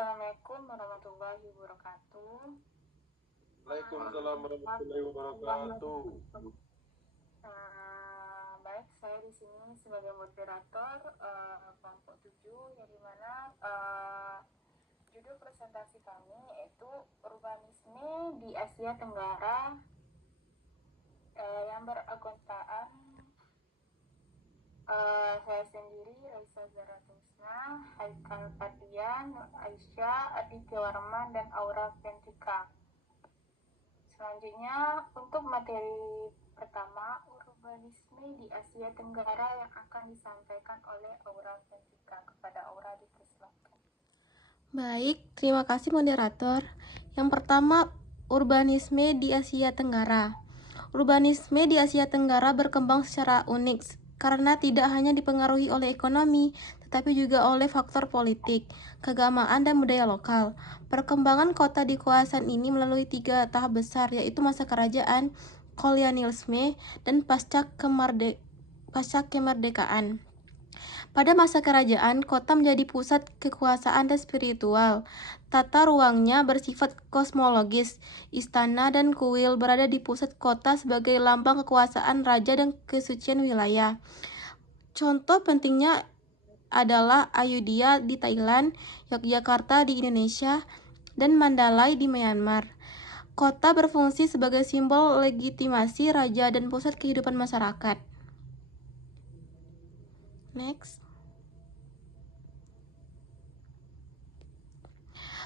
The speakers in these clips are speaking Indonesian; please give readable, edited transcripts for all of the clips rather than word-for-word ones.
Assalamualaikum warahmatullahi wabarakatuh. Waalaikumsalam warahmatullahi wabarakatuh. Baik, saya di sini sebagai moderator kelompok 7, yang dimana judul presentasi kami yaitu urbanisme di Asia Tenggara yang beranggotaan saya sendiri, Raisa Zaratusna, Haikal Fatian, Aisyah, Aditya Warman, dan Aura Ventrika. Selanjutnya, untuk materi pertama, urbanisme di Asia Tenggara, yang akan disampaikan oleh Aura Ventrika. Kepada Aura dipersilakan. Baik, terima kasih moderator. Yang pertama, urbanisme di Asia Tenggara. Urbanisme di Asia Tenggara berkembang secara unik karena tidak hanya dipengaruhi oleh ekonomi, tetapi juga oleh faktor politik, keagamaan, dan budaya lokal. Perkembangan kota di kawasan ini melalui 3 tahap besar, yaitu masa kerajaan, kolonialisme, dan pasca kemerdekaan. Pada masa kerajaan, kota menjadi pusat kekuasaan dan spiritual. Tata ruangnya bersifat kosmologis. Istana dan kuil berada di pusat kota sebagai lambang kekuasaan raja dan kesucian wilayah. Contoh pentingnya adalah Ayodhya di Thailand, Yogyakarta di Indonesia, dan Mandalay di Myanmar. Kota berfungsi sebagai simbol legitimasi raja dan pusat kehidupan masyarakat. Next.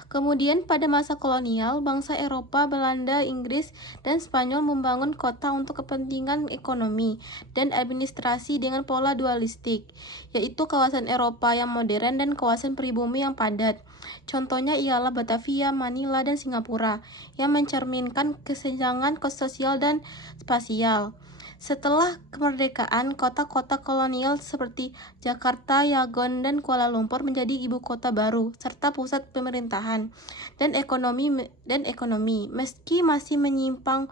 Kemudian pada masa kolonial, bangsa Eropa, Belanda, Inggris, dan Spanyol membangun kota untuk kepentingan ekonomi dan administrasi dengan pola dualistik, yaitu kawasan Eropa yang modern dan kawasan pribumi yang padat. Contohnya ialah Batavia, Manila, dan Singapura, yang mencerminkan kesenjangan sosial dan spasial. Setelah kemerdekaan, kota-kota kolonial seperti Jakarta, Yangon, dan Kuala Lumpur menjadi ibu kota baru serta pusat pemerintahan dan ekonomi. Meski masih menyimpang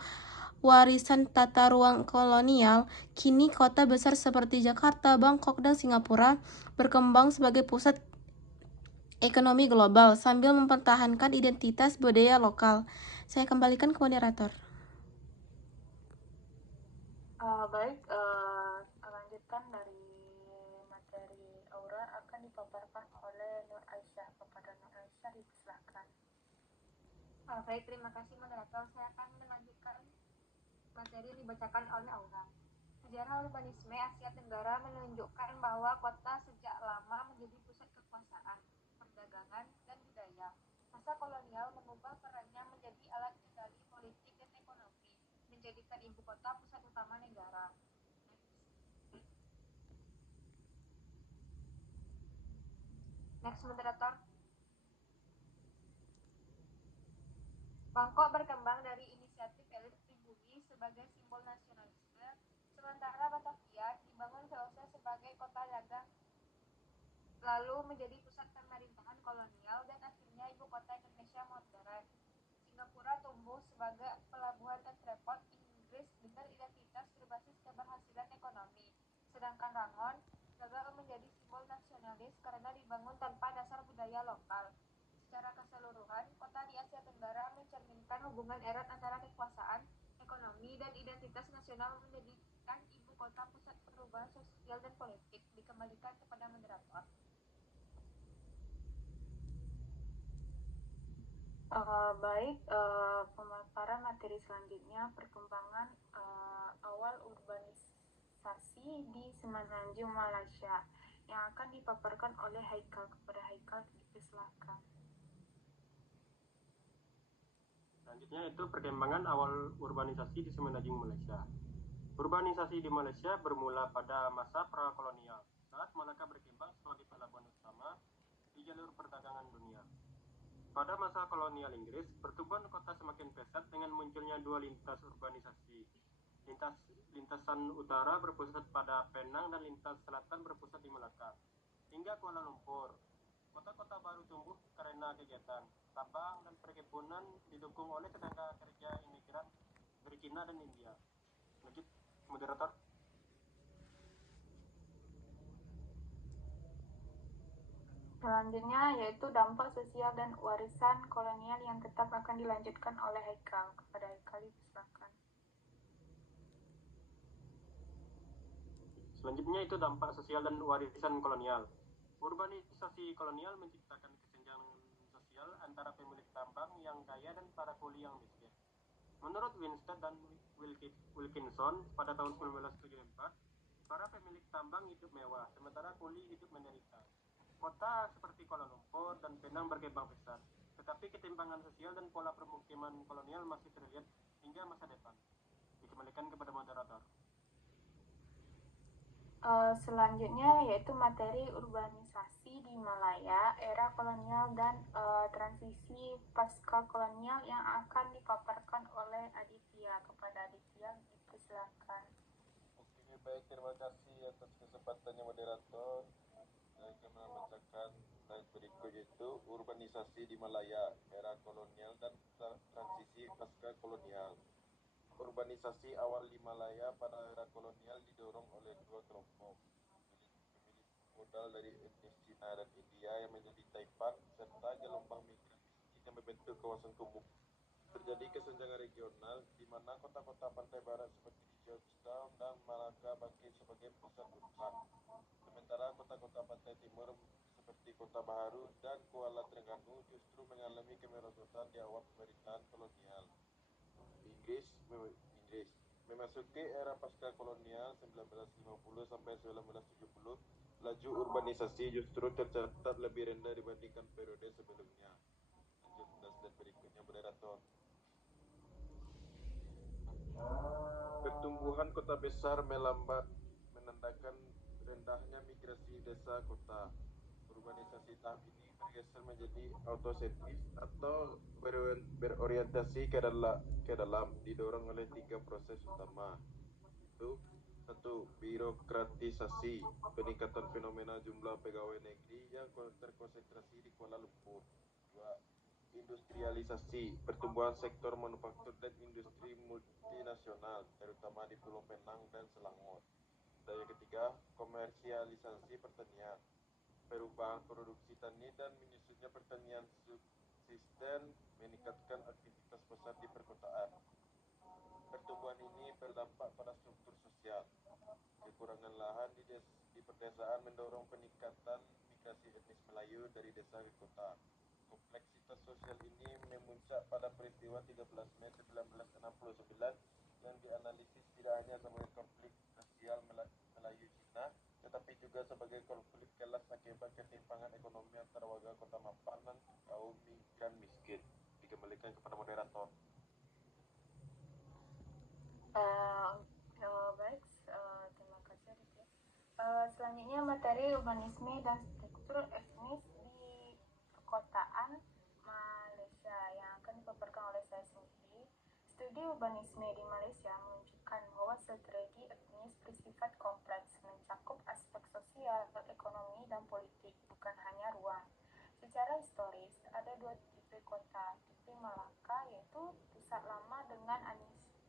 warisan tata ruang kolonial, kini kota besar seperti Jakarta, Bangkok, dan Singapura berkembang sebagai pusat ekonomi global sambil mempertahankan identitas budaya lokal. Saya kembalikan ke moderator. Baik, lanjutkan dari materi Aura akan dipaparkan oleh Nur Aisyah. Kepada Nur Aisyah dipersilakan. Baik, terima kasih moderator. Saya akan melanjutkan materi yang dibacakan oleh Aura. Sejarah urbanisme Asia Tenggara menunjukkan bahwa kota sejak lama menjadi pusat kekuasaan, perdagangan, dan budaya. Masa kolonial mengubah perannya menjadi alat kendali politik dan ekonomi, menjadikan ibu kota pusat utama negara. Next, moderator. Bangkok berkembang dari inisiatif elit pribumi sebagai simbol nasionalisme, sementara Batavia dibangun VOC sebagai kota dagang, lalu menjadi pusat pemerintahan kolonial dan akhirnya ibu kota Indonesia modern. Singapura tumbuh sebagai pelabuhan entrepot Inggris dengan identitas berbasis keberhasilan ekonomi, sedangkan Rangon gagal menjadi simbol nasionalis karena dibangun tanpa dasar budaya lokal. Secara keseluruhan, kota di Asia Tenggara mencerminkan hubungan erat antara kekuasaan, ekonomi, dan identitas nasional menjadikan ibu kota pusat perubahan sosial dan politik. Dikembalikan kepada moderator. Baik, pemaparan materi selanjutnya, perkembangan awal urbanisasi di Semenanjung Malaysia, yang akan dipaparkan oleh Haikal. Kepada Haikal dipersilakan. Selanjutnya itu perkembangan awal urbanisasi di Semenanjung Malaysia. Urbanisasi di Malaysia bermula pada masa prakolonial, saat Malaka berkembang sebagai pelabuhan utama di jalur perdagangan dunia. Pada masa kolonial Inggris, pertumbuhan kota semakin pesat dengan munculnya dua lintas urbanisasi. Lintasan utara berpusat pada Penang dan lintas selatan berpusat di Melaka, hingga Kuala Lumpur. Kota-kota baru tumbuh karena kegiatan tambang dan perkebunan didukung oleh tenaga kerja imigran dari Cina dan India. Lanjut, moderator. Selanjutnya yaitu dampak sosial dan warisan kolonial yang tetap akan dilanjutkan oleh Haikal. Kepada Haikal dipersilakan. Selanjutnya itu dampak sosial dan warisan kolonial. Urbanisasi kolonial menciptakan kesenjangan sosial antara pemilik tambang yang kaya dan para kuli yang miskin. Menurut Winstead dan Wilkinson pada tahun 1974, para pemilik tambang hidup mewah, sementara kuli hidup menderita. Kota seperti Kuala Lumpur dan Penang berkembang pesat, tetapi ketimpangan sosial dan pola permukiman kolonial masih terlihat hingga masa depan. Dikembalikan kepada moderator. Selanjutnya yaitu materi urbanisasi di Malaya, era kolonial dan transisi pasca kolonial yang akan dipaparkan oleh Aditya. Kepada Aditya dipersilakan. Oke, baik, terima kasih atas kesempatannya moderator. Saya akan membacakan slide berikut, yaitu urbanisasi di Malaya, era kolonial dan transisi pasca kolonial. Urbanisasi awal di Malaya pada era kolonial didorong oleh dua kelompok, pemilik modal dari etnis Cina dan India yang menjadi Taipan, serta gelombang migran miskin yang membentuk kawasan kumuh. Terjadi kesenjangan regional, di mana kota-kota pantai barat seperti di Georgetown dan Malacca bangkit sebagai pusat urban. Sementara kota-kota pantai timur seperti Kota Baharu dan Kuala Terengganu justru mengalami kemerosotan di awal pemerintahan kolonial. Inggris memasuki era pasca kolonial 1950 sampai 1970, laju urbanisasi justru tercatat lebih rendah dibandingkan periode sebelumnya. Lanjut slide berikutnya, moderator. Pertumbuhan kota besar melambat, menandakan rendahnya migrasi desa kota. Urbanisasi tahap ini bergeser menjadi autosentris atau berorientasi ke dalam, didorong oleh tiga proses utama, yaitu 1. Birokratisasi, peningkatan fenomena jumlah pegawai negeri yang terkonsentrasi di Kuala Lumpur. 2. Industrialisasi, pertumbuhan sektor manufaktur dan industri multinasional, terutama di Pulau Penang dan Selangor. Dan yang ketiga, komersialisasi pertanian, perubahan produksi tani dan menyusutnya pertanian subsisten meningkatkan aktivitas pasar di perkotaan. Pertumbuhan ini berdampak pada struktur sosial. Kekurangan lahan di pedesaan mendorong peningkatan migrasi etnis Melayu dari desa ke kota. Kompleksitas sosial ini memuncak pada peristiwa 13 Mei 1969 yang dianalisis tidak hanya sebagai konflik rasial Melayu-Cina, tetapi juga sebagai konflik kelas akibat ketimpangan ekonomi antara warga kota mapan dan kaum migran miskin. Dikembalikan kepada moderator. Baik, terima kasih Aditya. Selanjutnya materi urbanisme dan struktur etnis di perkotaan Malaysia yang akan dipaparkan oleh saya sendiri. Studi urbanisme di Malaysia menunjukkan bahwa strategi etnis bersifat kompleks, mencakup aspek sosial, ekonomi, dan politik, bukan hanya ruang. Secara historis, ada dua tipe kota, tipe Malaka yaitu pusat lama dengan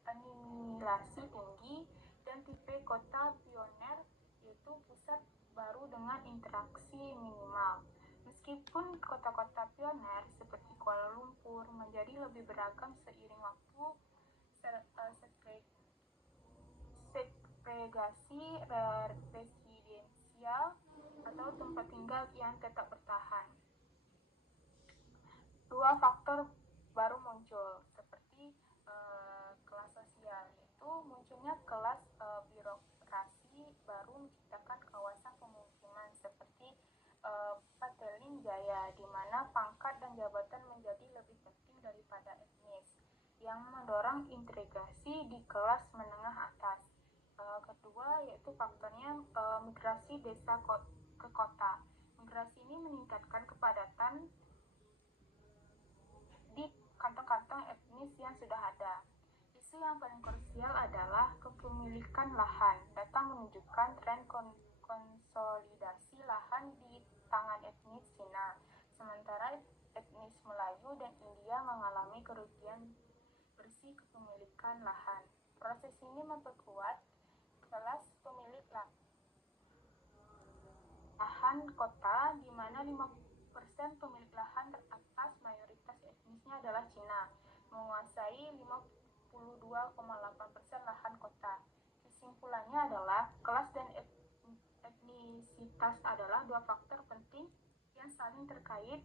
animilasi tinggi, dan tipe kota pioner yaitu pusat baru dengan interaksi minimal. Meskipun kota-kota pioner seperti Kuala Lumpur menjadi lebih beragam seiring waktu, segregasi residensial atau tempat tinggal yang tetap bertahan. Dua faktor baru muncul seperti kelas sosial, yaitu munculnya kelas birokrasi baru menciptakan kawasan pemukiman seperti Pateling Jaya, di mana pangkat dan jabatan menjadi lebih penting daripada etnis, yang mendorong integrasi di kelas menengah atas. Kedua yaitu faktornya migrasi desa ke kota. Migrasi ini meningkatkan kepadatan di kantong-kantong etnis yang sudah ada. Isu yang paling krusial adalah kepemilikan lahan. Data menunjukkan tren konsolidasi lahan di tangan etnis Cina, sementara etnis Melayu dan India mengalami kerugian bersih kepemilikan lahan. Proses ini memperkuat kelas pemilik lahan lahan kota, di mana 5% pemilik lahan teratas mayoritas etnisnya adalah Cina, menguasai 52,8% lahan kota. Kesimpulannya adalah kelas dan etnisitas adalah dua faktor penting yang saling terkait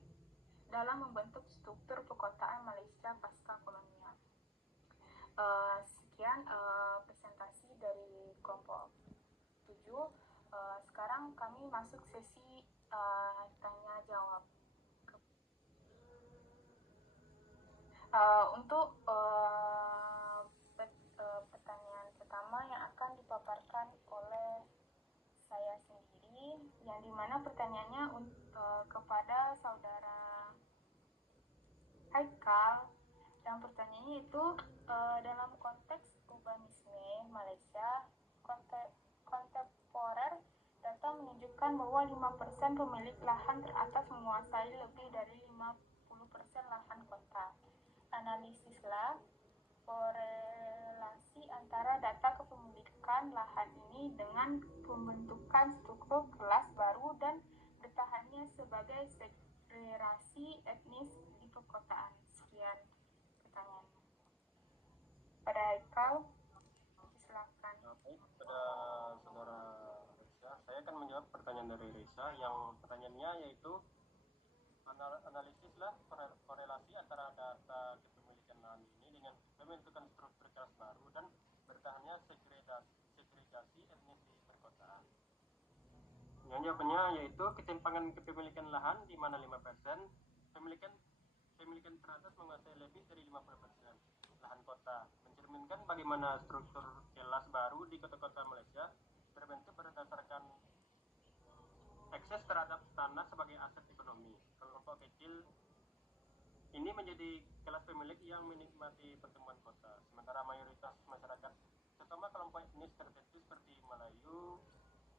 dalam membentuk struktur perkotaan Malaysia pasca kolonial. Sekian presentasi dari kelompok 7. Sekarang kami masuk sesi tanya jawab. Untuk pertanyaan pertama yang akan dipaparkan oleh saya sendiri, yang dimana pertanyaannya kepada saudara Haikal, yang pertanyaannya itu dalam konteks urbanisme Malaysia kontemporer, data menunjukkan bahwa 5% pemilik lahan teratas menguasai lebih dari 50% lahan kota. Analisislah korelasi antara data kepemilikan lahan ini dengan pembentukan struktur kelas baru dan bertahannya sebagai segregasi etnis di perkotaan. Sekian pertanyaannya. Pada Haikal, silakan. Baik, pada saudara Risa, saya akan menjawab pertanyaan dari Risa yang pertanyaannya yaitu analisislah korelasi antara data kepemilikan lahan ini dengan pembentukan struktur kelas baru dan bertahannya segregasi etnis di perkotaan. Yang jawabannya yaitu ketimpangan kepemilikan lahan di mana 5% pemilikan teratas menguasai lebih dari 50% lahan kota, mencerminkan bagaimana struktur kelas baru di kota-kota Malaysia terbentuk berdasarkan akses terhadap tanah sebagai aset ekonomi. Kelompok kecil ini menjadi kelas pemilik yang menikmati pertumbuhan kota, sementara mayoritas masyarakat, terutama kelompok etnis tertentu seperti Melayu,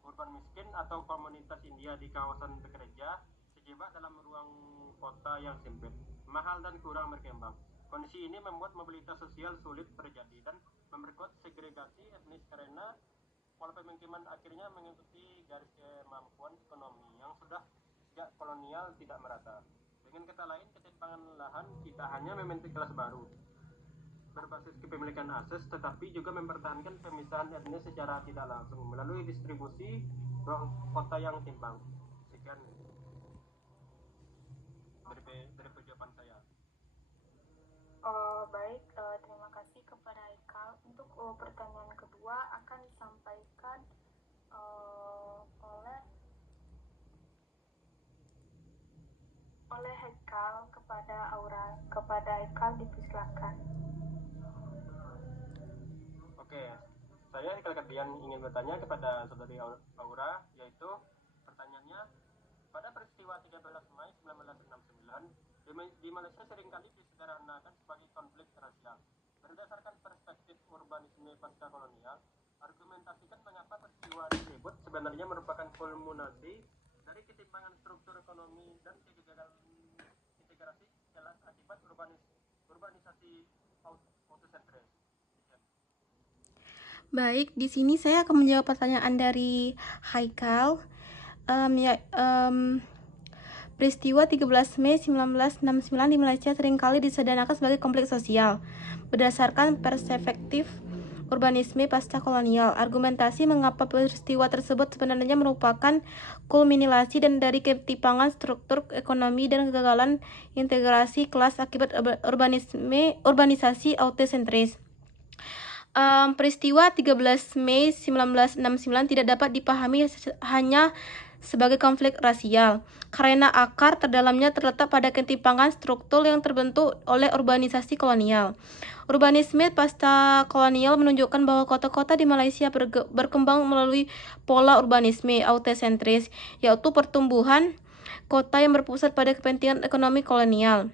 urban miskin atau komunitas India di kawasan pekerja, terjebak dalam ruang kota yang sempit, mahal dan kurang berkembang. Kondisi ini membuat mobilitas sosial sulit terjadi dan memperkuat segregasi etnis karena pola pemukiman akhirnya mengikuti garis kemampuan ekonomi yang sudah sejak kolonial tidak merata. Dengan kata lain, ketimpangan lahan tidak hanya membentuk kelas baru berbasis kepemilikan ases, tetapi juga mempertahankan pemisahan etnis secara tidak langsung melalui distribusi ruang kota yang timpang. Sekian dari jawaban saya. Baik, terima kasih kepada Haikal. Untuk pertanyaan kedua akan disampaikan oleh Haikal kepada Aura. Kepada Haikal dipersilakan. Oke, saya Haikal Kardian ingin bertanya kepada saudari Aura, yaitu pertanyaannya, pada peristiwa 13 Mei 1969 di Malaysia seringkali disederhanakan sebagai konflik rasial. Berdasarkan perspektif urbanisme pasca kolonial, argumentasikan mengapa peristiwa tersebut sebenarnya merupakan kulminasi dari ketimpangan struktur ekonomi dan kegagalan integrasi kelas akibat urbanisasi autosentris. Baik, di sini saya akan menjawab pertanyaan dari Haikal. Peristiwa 13 Mei 1969 di Malaysia seringkali disederhanakan sebagai konflik sosial. Berdasarkan perspektif urbanisme pasca kolonial, argumentasi mengapa peristiwa tersebut sebenarnya merupakan kulminasi dan dari ketimpangan struktur ekonomi dan kegagalan integrasi kelas akibat urbanisasi autosentris. Peristiwa 13 Mei 1969 tidak dapat dipahami hanya sebagai konflik rasial, karena akar terdalamnya terletak pada ketimpangan struktur yang terbentuk oleh urbanisasi kolonial. Urbanisme pasca kolonial menunjukkan bahwa kota-kota di Malaysia berkembang melalui pola urbanisme autosentris, yaitu pertumbuhan kota yang berpusat pada kepentingan ekonomi kolonial,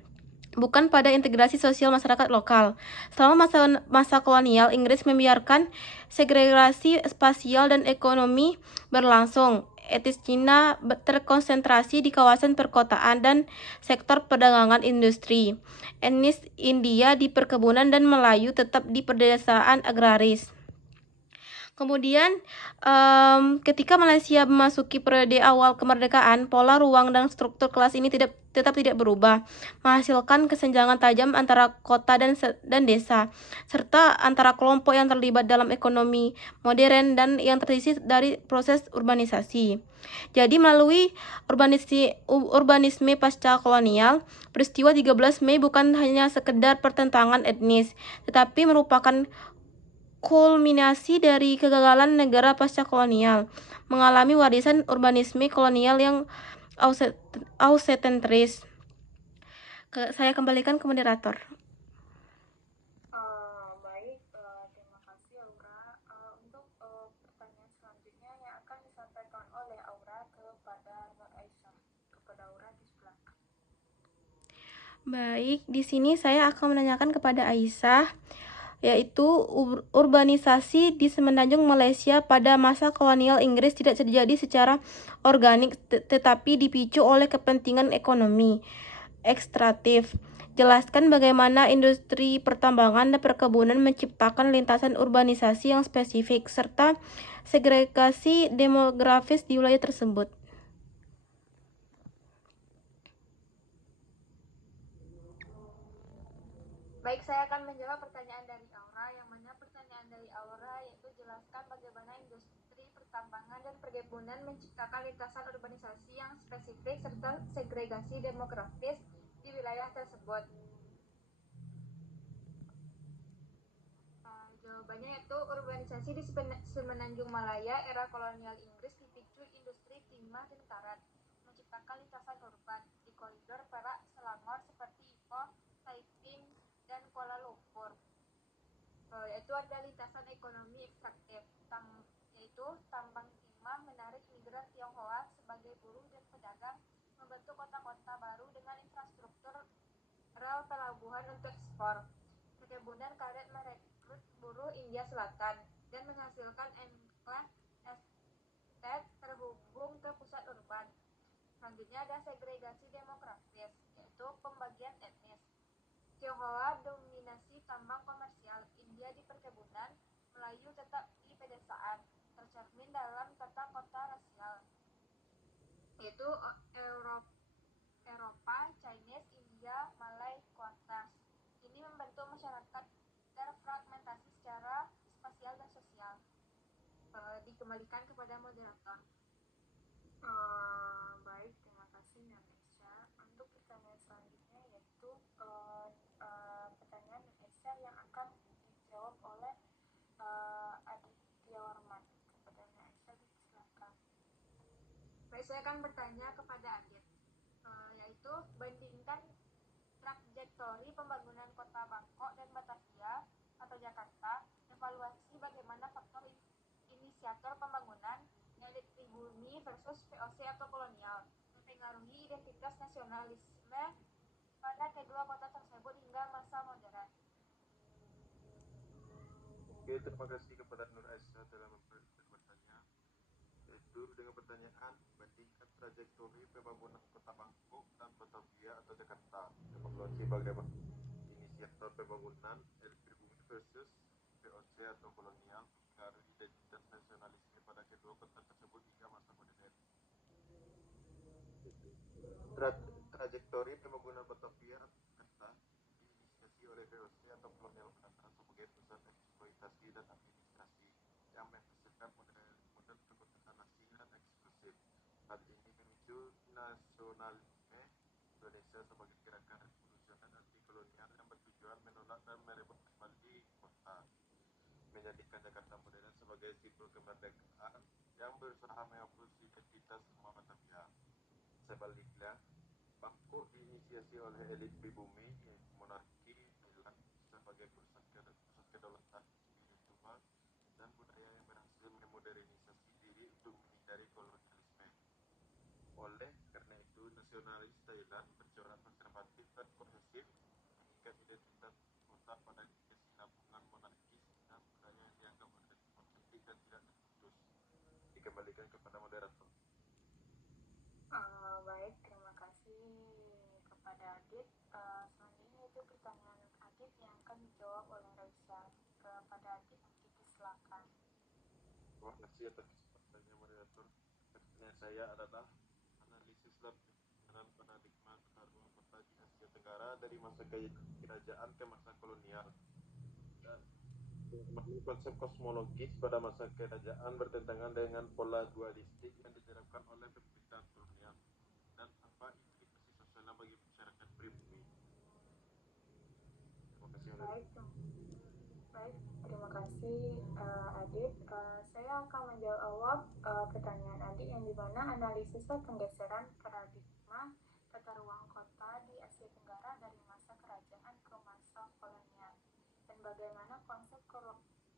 bukan pada integrasi sosial masyarakat lokal. Selama masa kolonial, Inggris membiarkan segregasi spasial dan ekonomi berlangsung. Etnis Cina terkonsentrasi di kawasan perkotaan dan sektor perdagangan industri. Etnis India di perkebunan dan Melayu tetap di pedesaan agraris. Kemudian, ketika Malaysia memasuki periode awal kemerdekaan, pola ruang dan struktur kelas ini tetap tidak berubah, menghasilkan kesenjangan tajam antara kota dan desa, serta antara kelompok yang terlibat dalam ekonomi modern dan yang terisi dari proses urbanisasi. Jadi melalui urbanisme pasca kolonial, peristiwa 13 Mei bukan hanya sekedar pertentangan etnis, tetapi merupakan kulminasi dari kegagalan negara pasca kolonial mengalami warisan urbanisme kolonial yang ausentris. Saya kembalikan ke moderator. Baik, terima kasih Aura. Untuk pertanyaan selanjutnya yang akan disampaikan oleh Aura kepada Nur Aisyah, kepada Aura di sebelah. Baik, di sini saya akan menanyakan kepada Aisyah, yaitu urbanisasi di Semenanjung Malaysia pada masa kolonial Inggris tidak terjadi secara organik tetapi dipicu oleh kepentingan ekonomi ekstraktif. Jelaskan bagaimana industri pertambangan dan perkebunan menciptakan lintasan urbanisasi yang spesifik serta segregasi demografis di wilayah tersebut. Baik, saya akan menjawab pertanyaan dari Aura, yang mana pertanyaan dari Aura yaitu jelaskan bagaimana industri pertambangan dan perkebunan menciptakan lintasan urbanisasi yang spesifik serta segregasi demografis di wilayah tersebut. Jawabannya yaitu urbanisasi di Semenanjung Malaya era kolonial Inggris dipicu industri timah dan karat, menciptakan lintasan urban di koridor Perak Selangor seperti Ipoh, Taiping, dan Kuala Lumpur. Yaitu ada lintasan ekonomi ekstraktif, yaitu tambang timah menarik migran Tionghoa sebagai buruh dan pedagang, membentuk kota-kota baru dengan infrastruktur rel pelabuhan untuk ekspor. Perkebunan karet merekrut buruh India Selatan dan menghasilkan enklave estate terhubung ke pusat urban. Selanjutnya ada segregasi demografis, yaitu pembagian etnis. Tionghoa dominasi tambang komersial, India di perkebunan, Melayu tetap di pedesaan, tercermin dalam tata kota rasial, yaitu Eropa, Chinese, India, Malay, Quartas. Ini membentuk masyarakat terfragmentasi secara spasial dan sosial. Dikembalikan kepada moderator. Baik, terima kasih Nur Aisyah. Untuk pertanyaan selanjutnya yaitu pertanyaan Nur Aisyah yang akan dijawab oleh Aditya Warman. Kepada Nur Aisyah, silakan. Baik, saya akan bertanya kepada Adit, yaitu bandingkan trajektori pembangunan kota Bangkok dan Batavia atau Jakarta, evaluasi bagaimana faktor inisiator pembangunan, elit pribumi versus VOC atau kolonial, mempengaruhi identitas nasionalisme pada kedua kota tersebut hingga masa modern. Oke, terima kasih kepada Nur Aisyah dalam bertanya. Yaitu dengan pertanyaan, bandingkan trajektori pembangunan kota Bangkok dan Batavia atau Jakarta, evaluasi bagaimana inisiator pembangunan, elit pribumi versus VOC atau kolonial, mempengaruhi identitas nasionalisme pada kedua kota tersebut hingga masa modern. Trajektori pembangunan Batavia atau Jakarta diinisiasi oleh VOC atau kolonial Belanda sebagai pusat eksploitasi dan administrasi yang menghasilkan model perkotaan asing dan eksklusif. Hal ini memicu nasionalisme Indonesia sebagai gerakan revolusioner anti kolonial yang bertujuan menolak dan merebut kembali kota, menjadikan Jakarta modern sebagai simbol kemerdekaan yang berusaha menghapus identitas semua Batavia. Sebaliknya, Bangkok diinisiasi oleh elit pribumi, monarki Thailand sebagai pusat kedaulatan spiritual dan budaya yang berhasil memodernisasi diri untuk menghindari kolonialisme. Oleh karena itu, nasionalis Thailand bercorak konservatif dan kohesif, mengikat identitas kota pada kesinambungan monarkis dan budaya yang dianggap otentik dan tidak terputus. Dikembalikan kepada moderator. Baik, terima kasih kepada Adit. Selanjutnya itu pertanyaan Adit yang akan dijawab oleh Raisa. Kepada Adit, silakan. Terima kasih atas kesempatannya moderator. Pertanyaan saya adalah analisis dan penanganan paradigma tata ruang kota di Asia Tenggara dari masa kerajaan ke masa kolonial. Dan memahami konsep kosmologis pada masa kerajaan bertentangan dengan pola dualistik yang diterapkan oleh pemerintahan kolonial, dan apa implikasi sosialnya bagi masyarakat pribumi. Terima kasih. Baik, baik, terima kasih Adit. Saya akan menjawab pertanyaan Adit yang dimana analisis penggeseran paradigma tata ruang kota di Asia Tenggara dari masa kerajaan ke masa kolonial, dan bagaimana konsep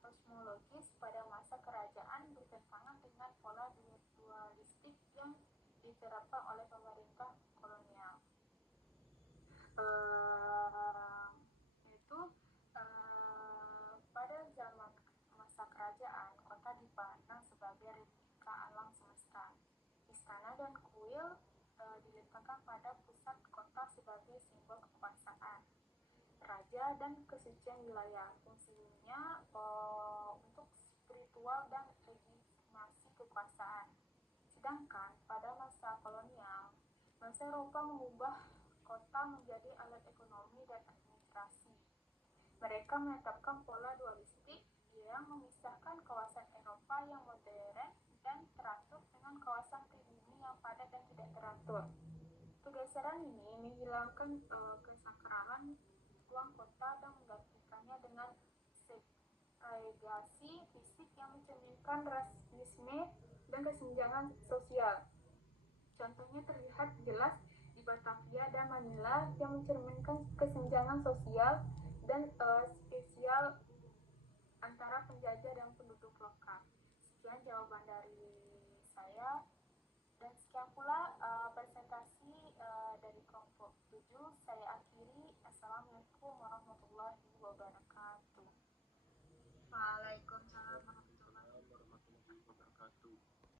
kosmologis pada masa kerajaan bertentangan dengan pola dualistik yang diterapkan oleh pemerintah kolonial. Pada zaman masa kerajaan, kota dipandang sebagai replika alam semesta. Istana dan kuil diletakkan pada pusat kota sebagai simbol kekuasaan raja dan kesucian wilayah. Fungsinya untuk spiritual dan legitimasi kekuasaan. Sedangkan pada masa kolonial, bangsa Eropa mengubah kota menjadi alat ekonomi dan administrasi. Mereka menetapkan pola dualistik yang memisahkan kawasan Eropa yang modern dan teratur dengan kawasan pribumi yang padat dan tidak teratur. Pergeseran ini menghilangkan kesakralan ruang kota dan menggantikannya dengan segregasi fisik yang mencerminkan rasisme dan kesenjangan sosial. Contohnya terlihat jelas di Batavia dan Manila yang mencerminkan kesenjangan sosial dan spesial antara penjajah dan penduduk lokal. Sekian jawaban dari saya, dan sekian pula presentasi